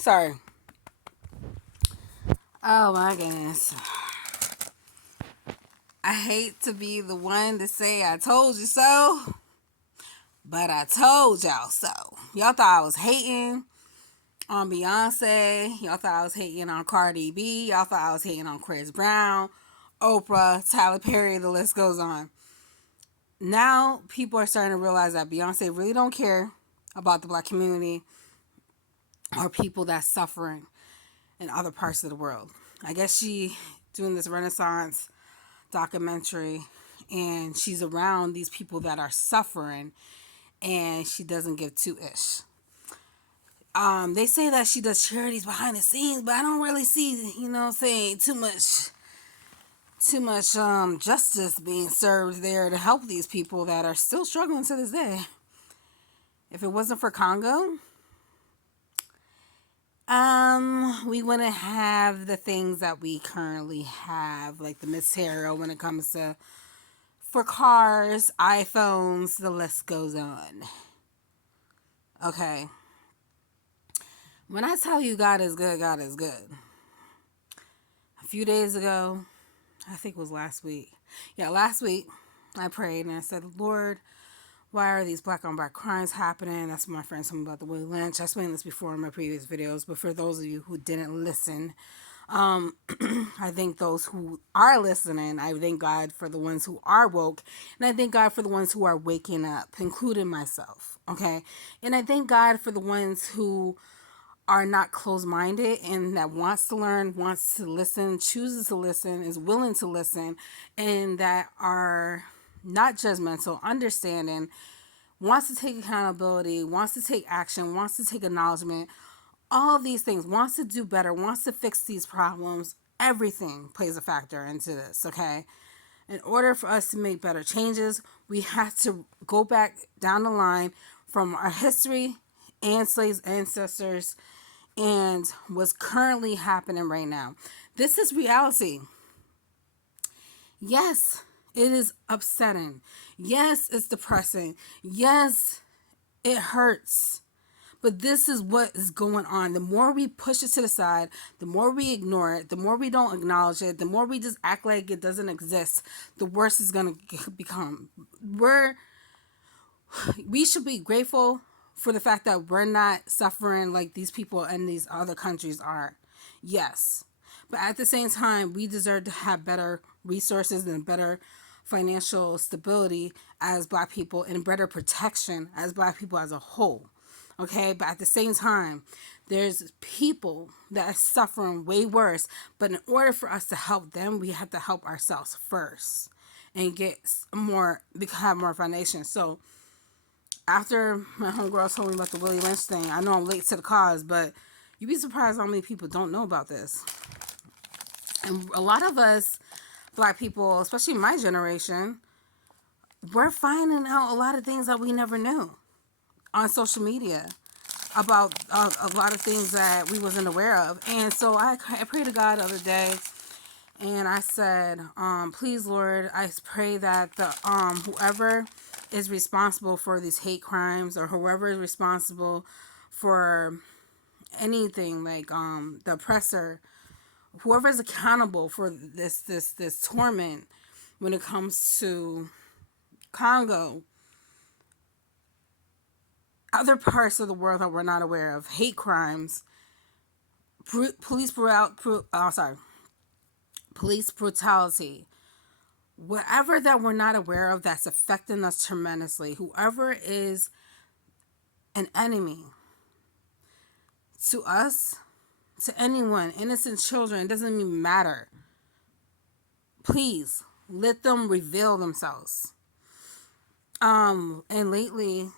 Sorry. Oh my goodness. I hate to be the one to say I told you so, but I told y'all so. Y'all thought I was hating on Beyonce. Y'all thought I was hating on Cardi B. Y'all thought I was hating on Chris Brown, Oprah, Tyler Perry, the list goes on. Now people are starting to realize that Beyonce really don't care about the black community or people that's suffering in other parts of the world. I guess she doing this Renaissance documentary and she's around these people that are suffering and she doesn't give two ish. They say that she does charities behind the scenes, but I don't really see, saying too much justice being served there to help these people that are still struggling to this day. If it wasn't for Congo, we wouldn't have the things that we currently have, like the material when it comes to for cars, iPhones, the list goes on. Okay. When I tell you God is good, God is good. A few days ago, I think it was last week. Yeah, last week, I prayed and I said, Lord, why are these black on black crimes happening? That's what my friend told me about the Willie Lynch. I explained this before in my previous videos, but for those of you who didn't listen, I thank those who are listening. I thank God for the ones who are woke. And I thank God for the ones who are waking up, including myself. Okay. And I thank God for the ones who are not closed-minded and that wants to learn, wants to listen, chooses to listen, is willing to listen, and that are not judgmental, understanding, wants to take accountability, wants to take action, wants to take acknowledgement, all of these things, wants to do better, wants to fix these problems. Everything plays a factor into this, okay? In order for us to make better changes, we have to go back down the line from our history and slaves' ancestors and what's currently happening right now. This is reality. Yes, it is upsetting. Yes, it's depressing. Yes, it hurts. But this is what is going on. The more we push it to the side, the more we ignore it, the more we don't acknowledge it, the more we just act like it doesn't exist, the worse it's going to become. We should be grateful for the fact that we're not suffering like these people in these other countries are. Yes. But at the same time, we deserve to have better resources and better financial stability as black people and better protection as black people as a whole. Okay, but at the same time, there's people that are suffering way worse. But in order for us to help them, we have to help ourselves first and have more foundation. So after my homegirl told me about the Willie Lynch thing, I know I'm late to the cause, but you'd be surprised how many people don't know about this. And a lot of us, black people, especially my generation, we're finding out a lot of things that we never knew on social media about a lot of things that we wasn't aware of. And so I prayed to God the other day and I said, please, Lord, I pray that the whoever is responsible for these hate crimes or whoever is responsible for anything like the oppressor, whoever is accountable for this torment when it comes to Congo, other parts of the world that we're not aware of, hate crimes, police brutality, whatever that we're not aware of that's affecting us tremendously, whoever is an enemy to us, to anyone, innocent children, it doesn't even matter. Please let them reveal themselves. And lately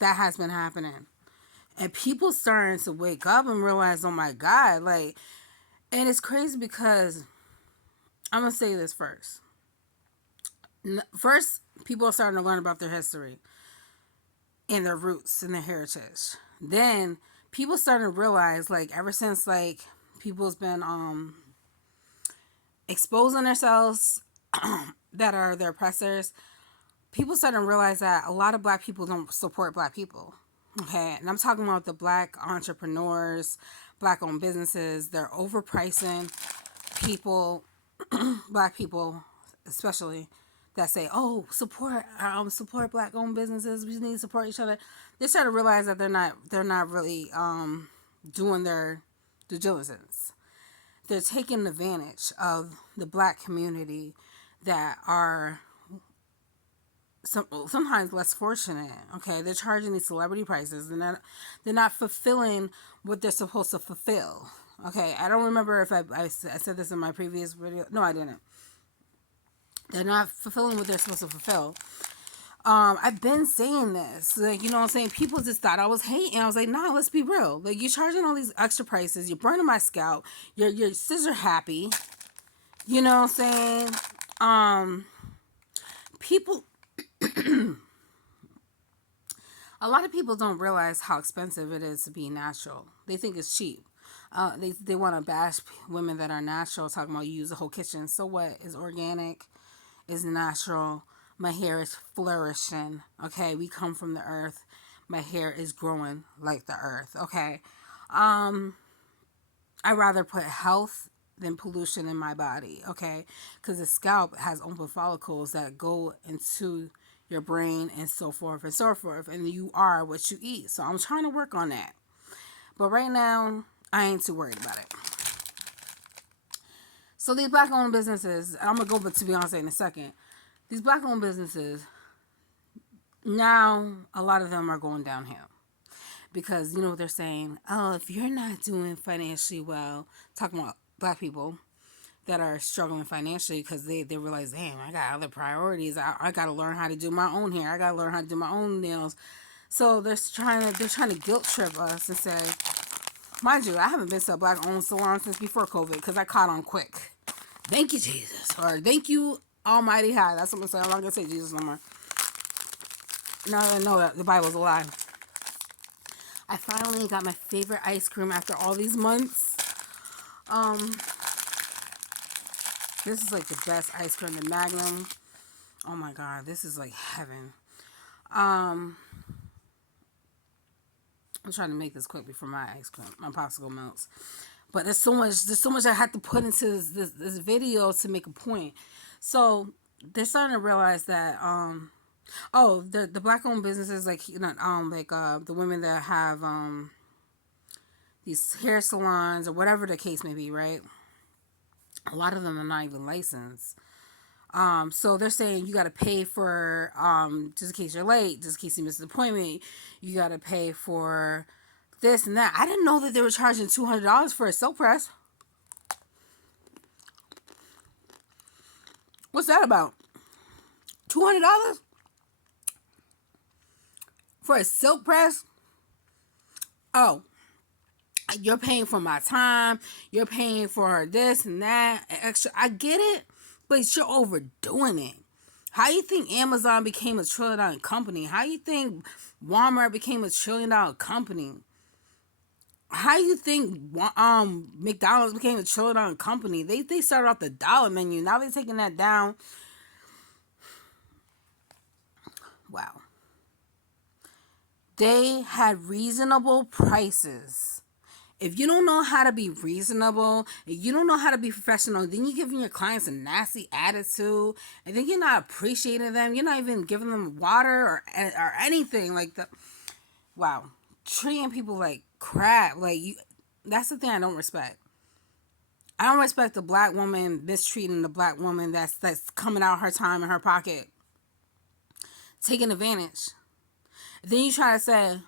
that has been happening. And people starting to wake up and realize, oh my God, like, and it's crazy because I'm going to say this first. First, people are starting to learn about their history and their roots and their heritage. Then people starting to realize, like, ever since, like, people's been exposing themselves that are their oppressors, people starting to realize that a lot of black people don't support black people. Okay, and I'm talking about the black entrepreneurs, black owned businesses. They're overpricing people, black people especially, that say, "Oh, support black owned businesses. We just need to support each other." They start to realize that they're not really doing their due diligence. They're taking advantage of the black community that are sometimes less fortunate. Okay, they're charging these celebrity prices, and they're not fulfilling what they're supposed to fulfill. Okay, I don't remember if I said this in my previous video. No, I didn't. They're not fulfilling what they're supposed to fulfill. I've been saying this, like, you know what I'm saying? People just thought I was hating. I was like, nah, let's be real. Like, you're charging all these extra prices. You're burning my scalp. Your scissor happy. You know what I'm saying? People, a lot of people don't realize how expensive it is to be natural. They think it's cheap. They want to bash women that are natural, talking about you use the whole kitchen. So what? Is organic, is natural. My hair is flourishing. Okay, we come from the earth. My hair is growing like the earth. Okay, I rather put health than pollution in my body. Okay, because the scalp has open follicles that go into your brain and so forth and so forth, and you are what you eat. So I'm trying to work on that. But right now, I ain't too worried about it. So these black owned businesses, I'm gonna go to Beyonce in a second. These black owned businesses, now a lot of them are going downhill. Because you know what they're saying? Oh, if you're not doing financially well, talking about black people that are struggling financially because they realize, damn, I got other priorities. I got to learn how to do my own hair. I got to learn how to do my own nails. So they're trying to guilt trip us and say, mind you, I haven't been to a black owned salon since before COVID because I caught on quick. Thank you, Jesus, or thank you, Almighty High. That's what I'm saying. I'm not gonna say Jesus no more. Now that I know that the Bible's a lie. I finally got my favorite ice cream after all these months. Um, this is like the best ice cream, the Magnum. Oh my God, this is like heaven. Um, I'm trying to make this quick before my ice cream, my popsicle melts. But there's so much I had to put into this video to make a point. So they're starting to realize that the black owned businesses, like, you know, the women that have these hair salons or whatever the case may be, right? A lot of them are not even licensed. So they're saying you got to pay for, just in case you're late, just in case you miss an appointment, you got to pay for this and that. I didn't know that they were charging $200 for a silk press. What's that about? $200 for a silk press? Oh, you're paying for my time. You're paying for this and that extra. I get it, but you're overdoing it. How you think Amazon became $1 trillion company? How you think Walmart became $1 trillion company? How you think McDonald's became $1 trillion company? They started off the dollar menu. Now they're taking that down. Wow. They had reasonable prices. If you don't know how to be reasonable, if you don't know how to be professional, then you're giving your clients a nasty attitude, and then you're not appreciating them. You're not even giving them water or anything like that. Wow, treating people like crap. Like you, that's the thing I don't respect. I don't respect the black woman mistreating the black woman that's coming out her time in her pocket, taking advantage. Then you try to say,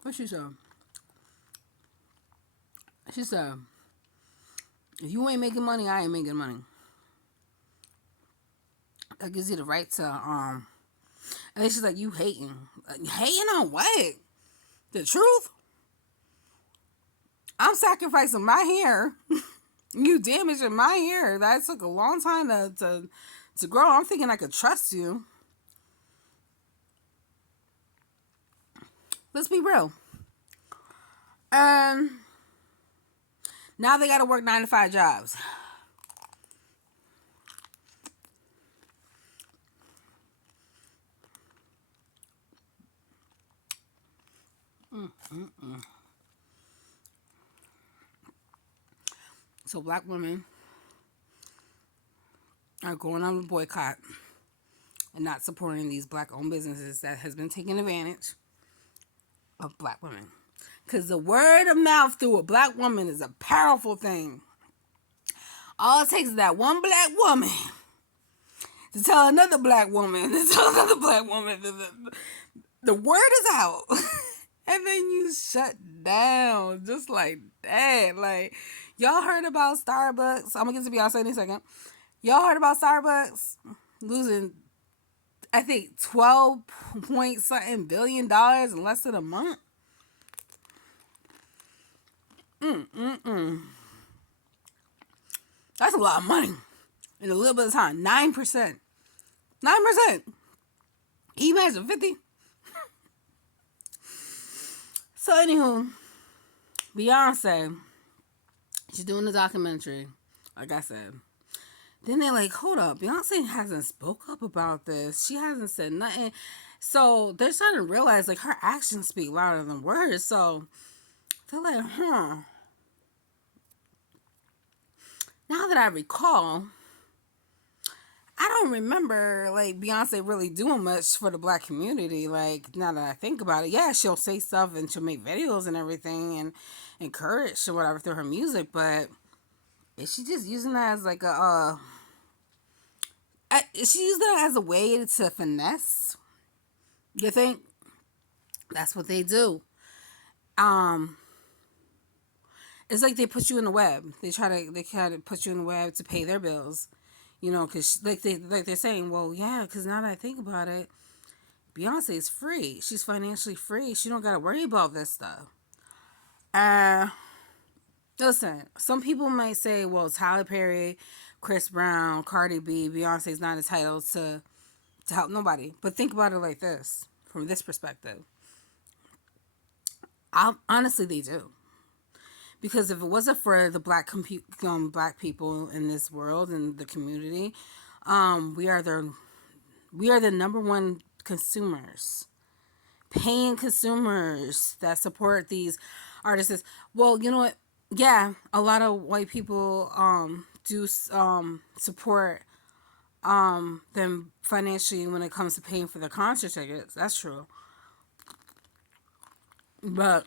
what she said? She said, if you ain't making money, I ain't making money. That gives you the right to and then she's like, you hating. Hating on what? The truth? I'm sacrificing my hair. You damaging my hair. That took a long time to grow. I'm thinking I could trust you. Let's be real. Now they gotta work 9 to 5 jobs. So black women are going on a boycott and not supporting these black-owned businesses that has been taking advantage of black women. Because the word of mouth through a black woman is a powerful thing. All it takes is that one black woman to tell another black woman, the word is out. And then you shut down just like that. Like, y'all heard about Starbucks? I'm going to get to Beyonce in a second. Y'all heard about Starbucks losing, I think, 12 point something billion dollars in less than a month? That's a lot of money in a little bit of time. 9%. 9%. Can you imagine 50? So, anywho, Beyonce, she's doing the documentary, like I said. Then they're like, hold up, Beyonce hasn't spoke up about this. She hasn't said nothing. So they're starting to realize, like, her actions speak louder than words. So they're like, now that I recall, I don't remember, like, Beyonce really doing much for the black community. Like, now that I think about it, yeah, she'll say stuff and she'll make videos and everything and encourage or whatever through her music, but is she just using that as like is she using that as a way to finesse? You think? That's what they do. It's like they put you in the web. They try to put you in the web to pay their bills. You know, because they're saying, well, yeah, because now that I think about it, Beyonce is free. She's financially free. She don't got to worry about this stuff. Listen, some people might say, well, Tyler Perry, Chris Brown, Cardi B, Beyonce's not entitled to help nobody. But think about it like this, from this perspective. Honestly, they do. Because if it wasn't for the black people in this world and the community, we are the number one consumers, paying consumers that support these artists. Well, you know what? Yeah, a lot of white people do support them financially when it comes to paying for their concert tickets. That's true. But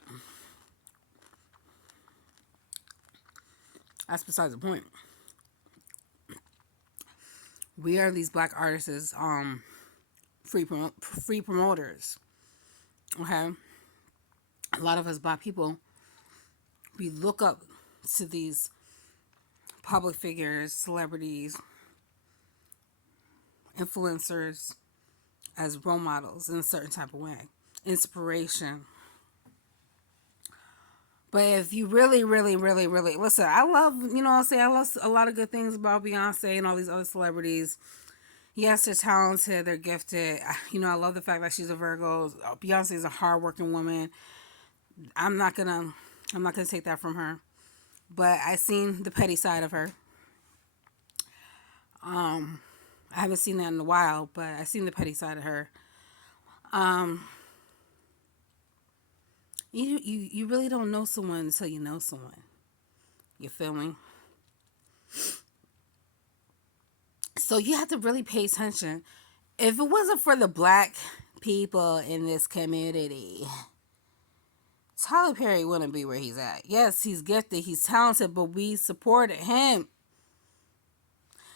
that's besides the point. We are these black artists, free promoters. Okay, a lot of us black people, we look up to these public figures, celebrities, influencers as role models in a certain type of way, inspiration. But if you really, really, really, really listen, I love, I love a lot of good things about Beyonce and all these other celebrities. Yes, they're talented, they're gifted. I love the fact that she's a Virgo. Beyonce is a hardworking woman. I'm not gonna take that from her. But I seen the petty side of her. I haven't seen that in a while, but I seen the petty side of her. You really don't know someone until you know someone. You feel me? So you have to really pay attention. If it wasn't for the black people in this community, Tyler Perry wouldn't be where he's at. Yes, he's gifted, he's talented, but we supported him.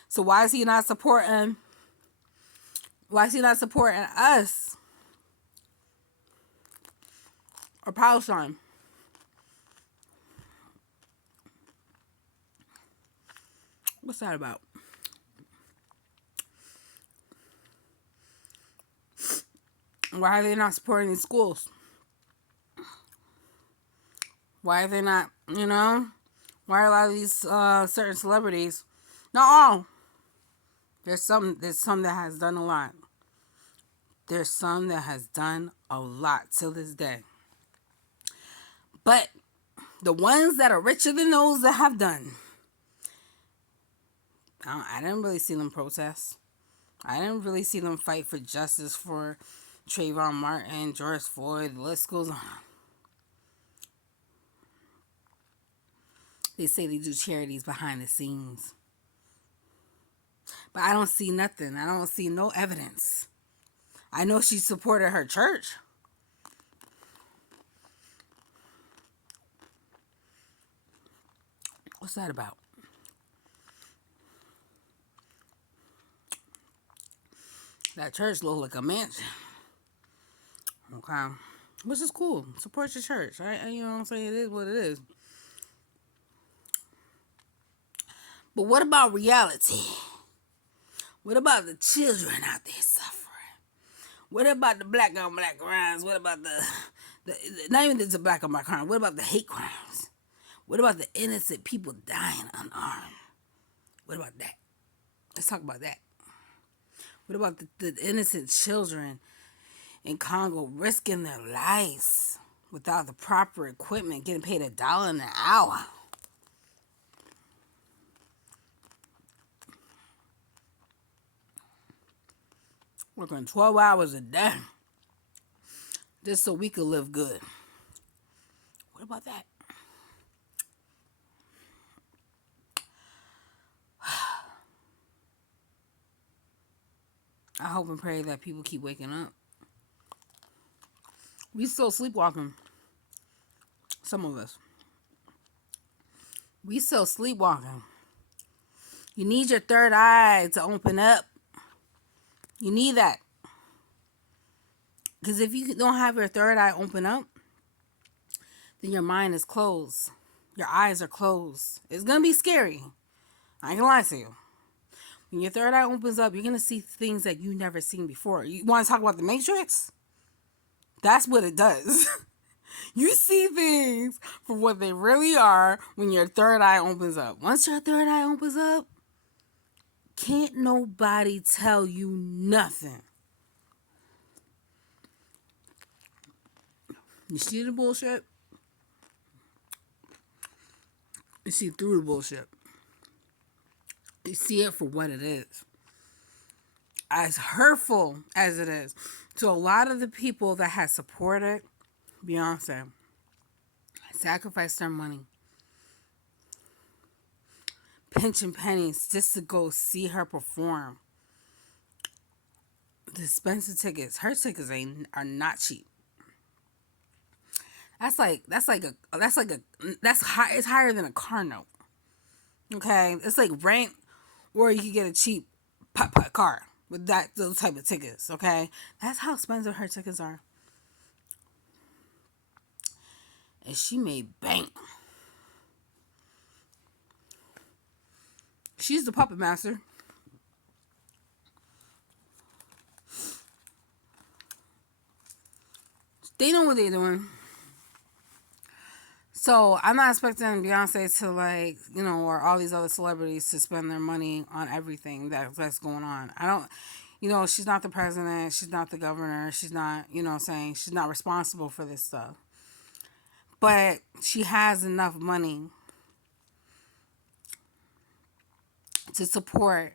So why is he not supporting? Why is he not supporting us? Or Palestine? What's that about? Why are they not supporting these schools? Why are they not, why are a lot of these certain celebrities, not all, there's some that has done a lot. There's some that has done a lot till this day. But the ones that are richer than those that have done, I didn't really see them protest. I didn't really see them fight for justice for Trayvon Martin, George Floyd, the list goes on. They say they do charities behind the scenes. But I don't see nothing. I don't see no evidence. I know she supported her church. What's that about? That church looked like a mansion. Okay. Which is cool. Support your church. You know what I'm saying? It is what it is. But what about reality? What about the children out there suffering? What about the black on black crimes? What about the not even the black on black crime? What about the hate crimes? What about the innocent people dying unarmed? What about that? Let's talk about that. What about the innocent children in Congo risking their lives without the proper equipment, getting paid $1 an hour? Working 12 hours a day just so we could live good. What about that? I hope and pray that people keep waking up. We still sleepwalking. Some of us. We still sleepwalking. You need your third eye to open up. You need that. Because if you don't have your third eye open up, then your mind is closed. Your eyes are closed. It's going to be scary. I ain't going to lie to you. When your third eye opens up, you're going to see things that you've never seen before. You want to talk about the Matrix? That's what it does. You see things for what they really are when your third eye opens up. Once your third eye opens up, can't nobody tell you nothing. You see the bullshit? You see through the bullshit. You see it for what it is. As hurtful as it is to a lot of the people that have supported Beyonce, sacrificed their money, pinching pennies just to go see her perform. The expensive tickets, her tickets are not cheap. That's high. It's higher than a car note. Okay, it's like rent, or you can get a cheap car with those type of tickets. Okay, that's how expensive her tickets are. And she made bank. She's the puppet master. They know what they're doing. So I'm not expecting Beyonce to or all these other celebrities to spend their money on everything that's going on. I don't, she's not the president. She's not the governor. She's not, she's not responsible for this stuff. But she has enough money to support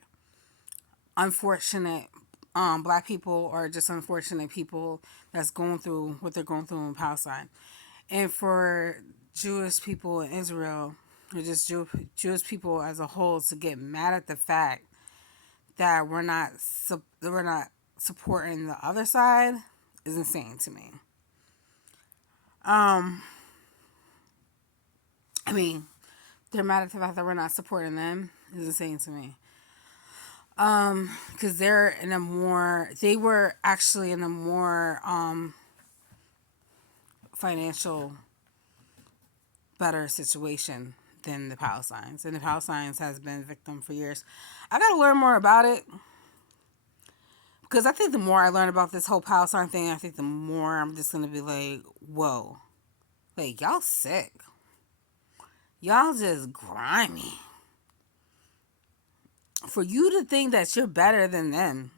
unfortunate black people or just unfortunate people that's going through what they're going through in Palestine. And for Jewish people in Israel, or just Jewish people as a whole, to get mad at the fact that we're not supporting the other side is insane to me. They're mad at the fact that we're not supporting them is insane to me. Because they were actually in a more financial better situation than the Palestinians. And the Palestinians has been a victim for years. I gotta learn more about it. Because I think the more I learn about this whole Palestine thing, I think the more I'm just gonna be like, whoa. Like, y'all sick. Y'all just grimy. For you to think that you're better than them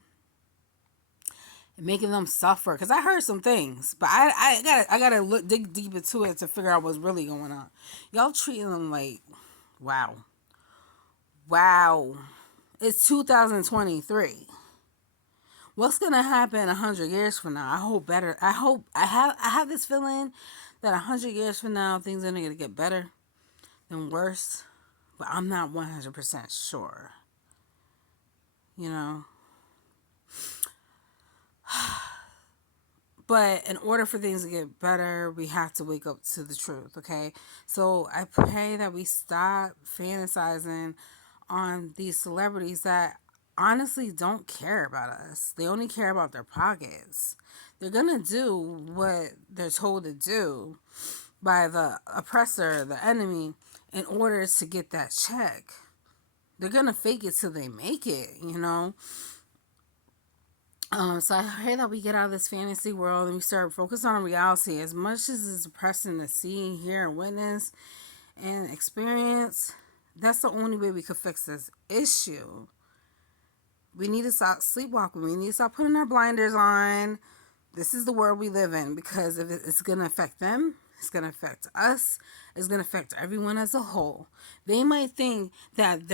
and making them suffer, because I heard some things, but I gotta dig deep into it to figure out what's really going on. Y'all treating them like, wow, it's 2023. What's gonna happen 100 years from now? I hope better. I have this feeling that 100 years from now things are gonna get better. then worse. But I'm not 100% sure. You know? But in order for things to get better, we have to wake up to the truth, okay? So I pray that we stop fantasizing on these celebrities that honestly don't care about us. They only care about their pockets. They're gonna do what they're told to do by the oppressor, the enemy, in order to get that check. They're gonna fake it till they make it, you know? So I pray that we get out of this fantasy world and we start focusing on reality. As much as it's depressing to see, hear, and witness and experience, that's the only way we could fix this issue. We need to stop sleepwalking. We need to stop putting our blinders on. This is the world we live in, because if it's going to affect them, it's going to affect us, it's going to affect everyone as a whole. They might think that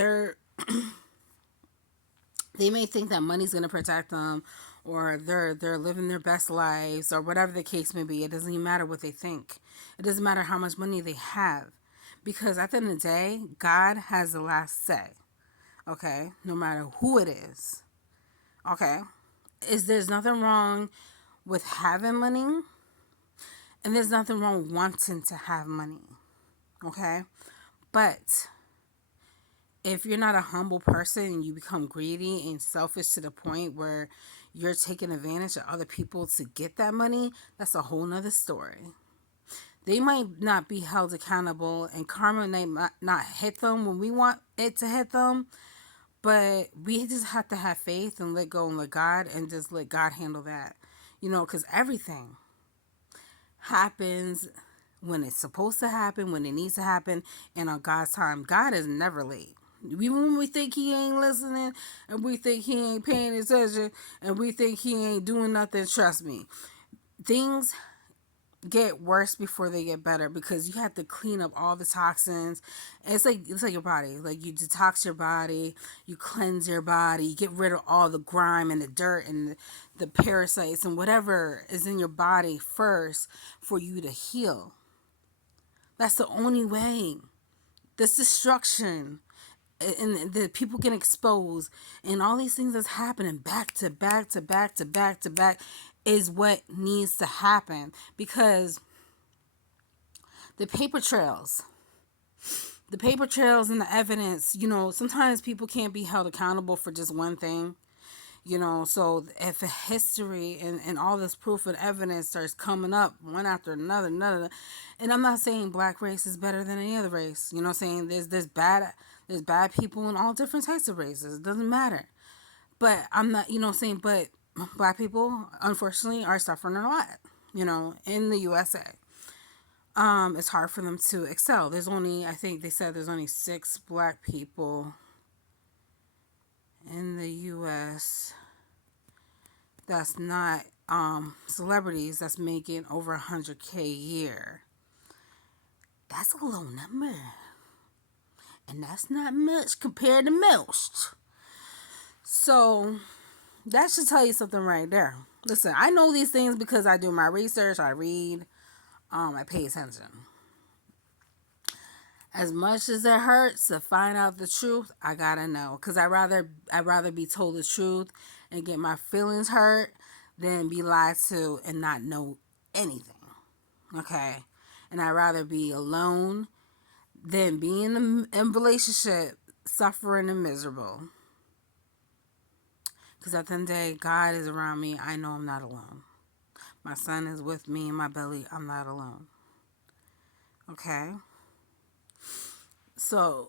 they may think that money's going to protect them, or they're living their best lives, or whatever the case may be. It doesn't even matter what they think. It doesn't matter how much money they have, because at the end of the day, God has the last say. Okay, no matter who it is. Okay, there's nothing wrong with having money, and there's nothing wrong wanting to have money. Okay, but if you're not a humble person and you become greedy and selfish to the point where you're taking advantage of other people to get that money, that's a whole nother story. They might not be held accountable, and karma may not hit them when we want it to hit them, but we just have to have faith and let go and let God, and just let God handle that. You know, because everything happens when it's supposed to happen, when it needs to happen, and on God's time. God is never late. Even when we think he ain't listening, and we think he ain't paying attention, and we think he ain't doing nothing, trust me, things get worse before they get better, because you have to clean up all the toxins. And it's like your body. Like, you detox your body, you cleanse your body, you get rid of all the grime and the dirt and the parasites and whatever is in your body first for you to heal. That's the only way. This destruction and the people get exposed and all these things that's happening back to back to back to back to back is what needs to happen, because the paper trails and the evidence, sometimes people can't be held accountable for just one thing. So if a history and all this proof and evidence starts coming up one after another, and I'm not saying black race is better than any other race. I'm saying there's bad people in all different types of races. It doesn't matter. But I'm not, saying, but black people unfortunately are suffering a lot, in the USA. It's hard for them to excel. I think they said there's only 6 black people in the US that's not celebrities that's making over 100K a year. That's a low number, and that's not much compared to most. So that should tell you something right there. Listen, I know these things because I do my research, I read, I pay attention. As much as it hurts to find out the truth, I gotta know, because I'd rather be told the truth and get my feelings hurt than be lied to and not know anything. Okay, and I'd rather be alone than be in a relationship suffering and miserable. Because at the end of the day, God is around me. I know I'm not alone. My son is with me in my belly. I'm not alone. Okay. So,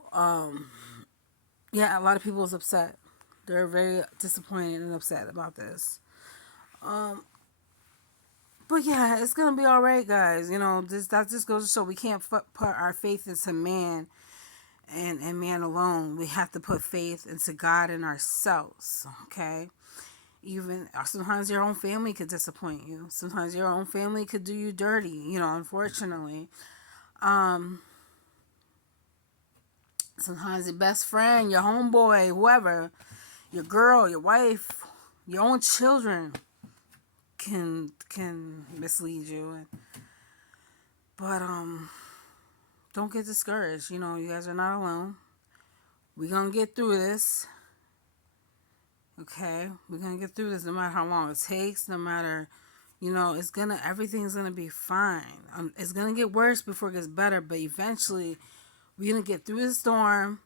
yeah, a lot of people is upset. They're very disappointed and upset about this. But yeah, it's gonna be all right, guys. That just goes to show we can't put our faith into man and man alone. We have to put faith into God and ourselves. Okay. Even sometimes your own family could disappoint you. Sometimes your own family could do you dirty. Unfortunately. Sometimes your best friend, your homeboy, whoever, your girl, your wife, your own children can mislead you. But don't get discouraged. You know, you guys are not alone. We're going to get through this. Okay? We're going to get through this no matter how long it takes, no matter, everything's going to be fine. It's going to get worse before it gets better, but eventually we're going to get through the storm.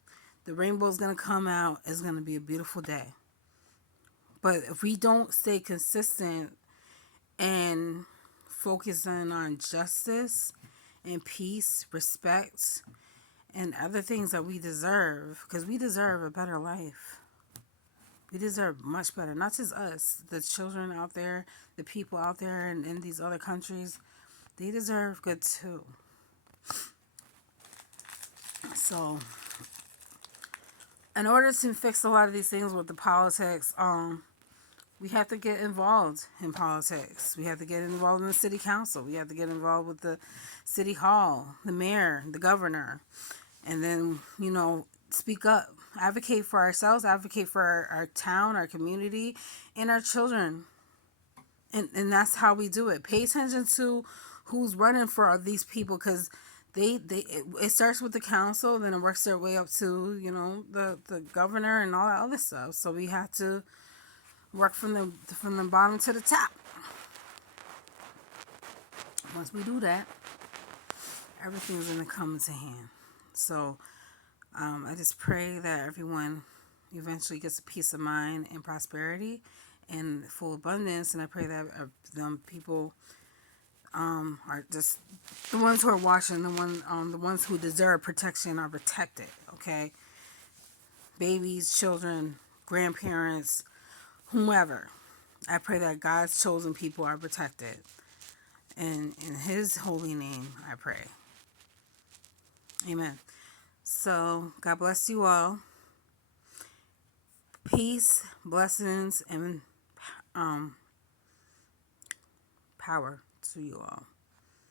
The rainbow's going to come out. It's going to be a beautiful day. But if we don't stay consistent and focusing on justice and peace, respect, and other things that we deserve, because we deserve a better life. We deserve much better. Not just us, the children out there, the people out there in these other countries, they deserve good too. So, in order to fix a lot of these things with the politics, we have to get involved in politics. We have to get involved in the city council. We have to get involved with the city hall, the mayor, the governor. And then, speak up. Advocate for ourselves. Advocate for our town, our community, and our children. And that's how we do it. Pay attention to who's running for these people, because it starts with the council, then it works their way up to, the governor and all that other stuff. So we have to work from the bottom to the top. Once we do that, everything's gonna come into hand. So I just pray that everyone eventually gets a peace of mind and prosperity and full abundance. And I pray that people are just the ones who are watching, the ones who deserve protection are protected. Okay, babies, children, grandparents, whomever. I pray that God's chosen people are protected. And in His holy name, I pray. Amen. So, God bless you all. Peace, blessings, and power to you all.